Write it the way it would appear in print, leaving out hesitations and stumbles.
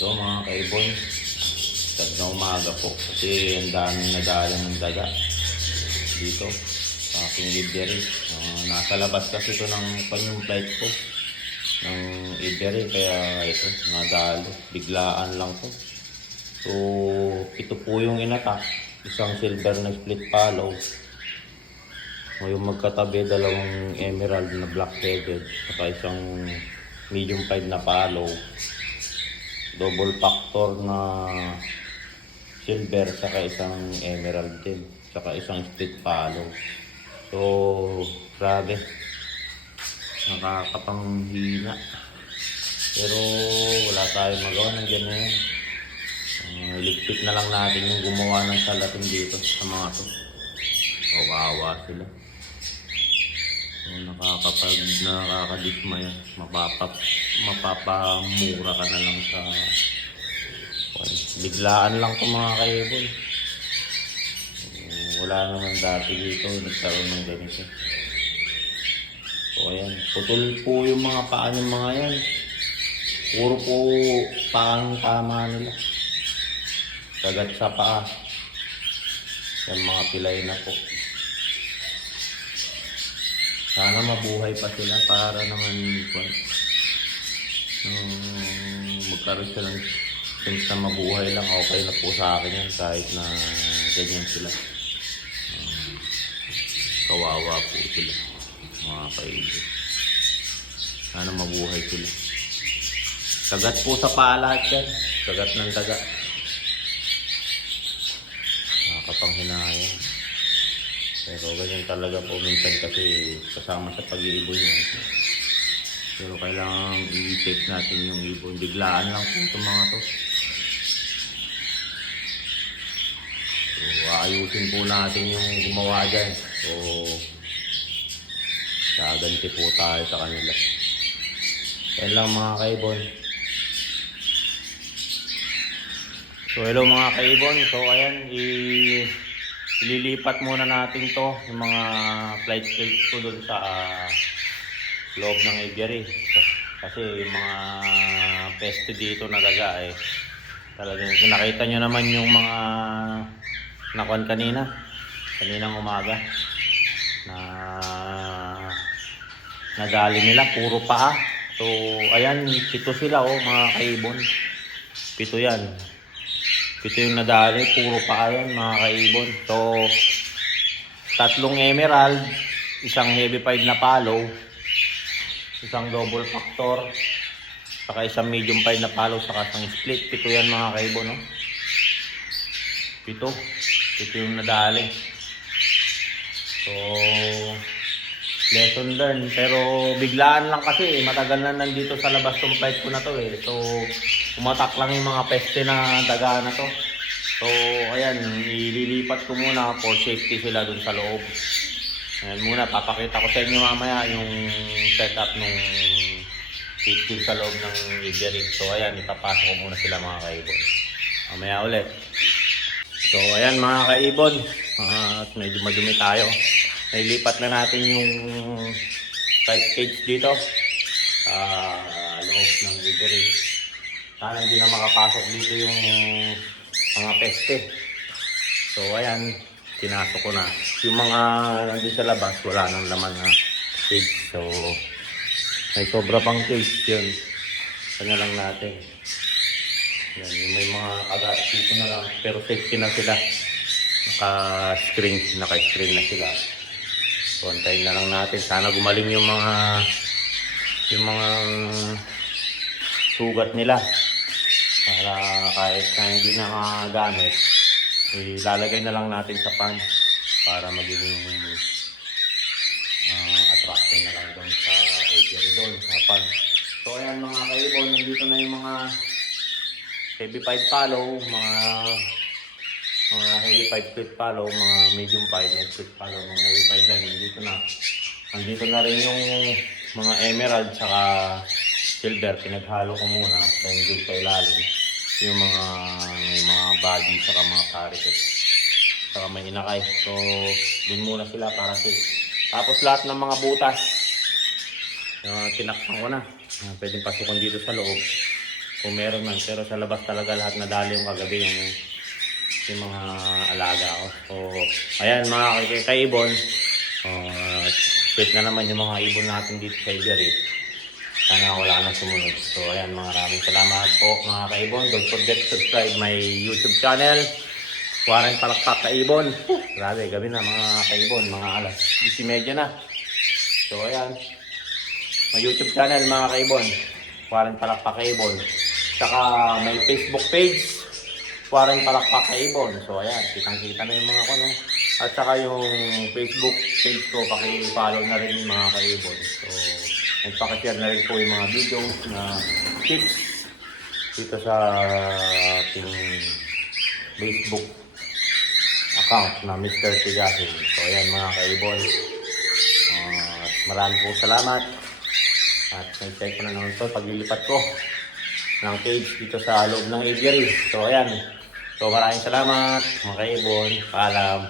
So mga kaibon, sad na umaga po kasi ang daming nagaling ng daga dito sa aking livery. Nasa labas kasi ito ng yung flight ko ng livery, kaya ito nadalo, biglaan lang po. So ito po yung inatak, isang silver na split follow. Yung magkatabi, dalawang emerald na black-headed, saka isang medium 5 na follow. Double factor na silver, saka isang emerald din, saka isang split follow. So, grabe. Nakakapanghina. Pero wala tayong magawa, nandiyan na yan. Ligpit na lang natin yung gumawa ng salatin dito sa mga to. So, kawawa sila. Nakakadismaya, mapapamura ka na lang sa biglaan lang ito mga kaibon. Wala naman dati dito nagkaroon ng ganito. So ayan, putol po yung mga paa ng mga yan, puro po paang tama nila, kagat sa paa yung mga pilay na po. Sana mabuhay pa sila para naman magkaroon sila ng chance na mabuhay lang. Okay na po sa akin yan kahit na ganyan sila. Kawawa po sila mga kaibon. Sana mabuhay sila. Kagat po sa paa lahat yan, kagat ng daga. Nakakapanghinayang. Pero ganyan talaga po minsan kasi kasama sa pag-iibon yan. Pero kailangan i-check natin yung ibon. Biglaan lang po itong mga to. So aayusin po natin yung gumawa dyan. So gaganti po tayo sa kanila. Yan lang mga kaibon. So hello mga kaibon. So ayan, ililipat muna natin to yung mga flight cage ko dun sa loob ng aviary. Kasi yung mga peste dito na daga talagang nakita nyo naman yung mga nakuan kaninang umaga na nadali nila, puro paa. So ayan, 7 sila mga kaibon, 7 yan. Ito yung nadali, puro paa yan mga kaibon. So 3 emerald, isang heavy 5 na follow, isang double factor, saka isang medium 5 na follow, saka isang split. 7 yan mga kaibon, no? 7 yung nadali. So lesson learned, pero biglaan lang kasi matagal na nandito sa labas tong flight ko na to So umatak lang yung mga peste na daga na to. So ayan, ililipat ko muna for safety sila dun sa loob. Ayan muna, papakita ko sa inyo mamaya yung setup nung cage sa loob ng aviary. So ayan, ipapasok ko muna sila mga kaibon mamaya ulit. So ayan mga kaibon, at medyo madumi tayo. Nailipat na natin yung tight cage dito sa loob ng aviary. Sana hindi na makapasok dito yung mga peste. So ayan, pinasok ko na. Yung mga nandun sa labas, wala nang laman na cage. So may sobra pang cage yun. Kanya lang natin. Yan, yung may mga kagat dito na lang. Pero safety na sila. Naka-screen na sila. So antayin na lang natin. Sana gumaling yung mga sugat nila. Para kahit na hindi nakagamit, ilalagay na lang natin sa pan para maging attraction na lang doon sa aviary, doon sa pan. So ayan mga kaibon, nandito na yung mga heavy 5 follow, mga heavy 5 split follow, mga medium 5 na split follow, mga heavy 5 lang. Nandito na rin yung mga emerald saka silver. Pinaghalo ko muna sa doon sa ilalim yung may mga body saka mga parachute saka may inakay. So dun muna sila para safe. Tapos lahat ng mga butas tinakpan ko na. Pwedeng pasukan dito sa loob. Kung meron man. Pero sa labas talaga lahat nadali yung kagabi yung mga alaga ko. So, ayan mga kaibon. Sweet na naman yung mga ibon natin dito sa Iberia. Sana wala nang sumunod. So, ayan, maraming salamat po mga kaibon. Don't forget to subscribe my YouTube channel. Warren Palakpak Kaibon. Grabe, gabi na mga kaibon. Mga alas 10:30 na. So, ayan. May YouTube channel mga kaibon. Warren Palakpak Kaibon. Saka may Facebook page. Warren Palakpak Kaibon. So, ayan. Kitang-kita na yung mga ko, no? At saka yung Facebook page ko, paki-follow na rin yung mga kaibon. So, nagpaka-share na rin po yung mga videos na tips dito sa ating Facebook account na Mr. Tigasin. So, ayan mga kaibon. Marami po salamat. At nag-check ko na naman ito paglilipat ko ng page dito sa loob ng aviary. So, ayan. So, maraming salamat mga kaibon. Paalam.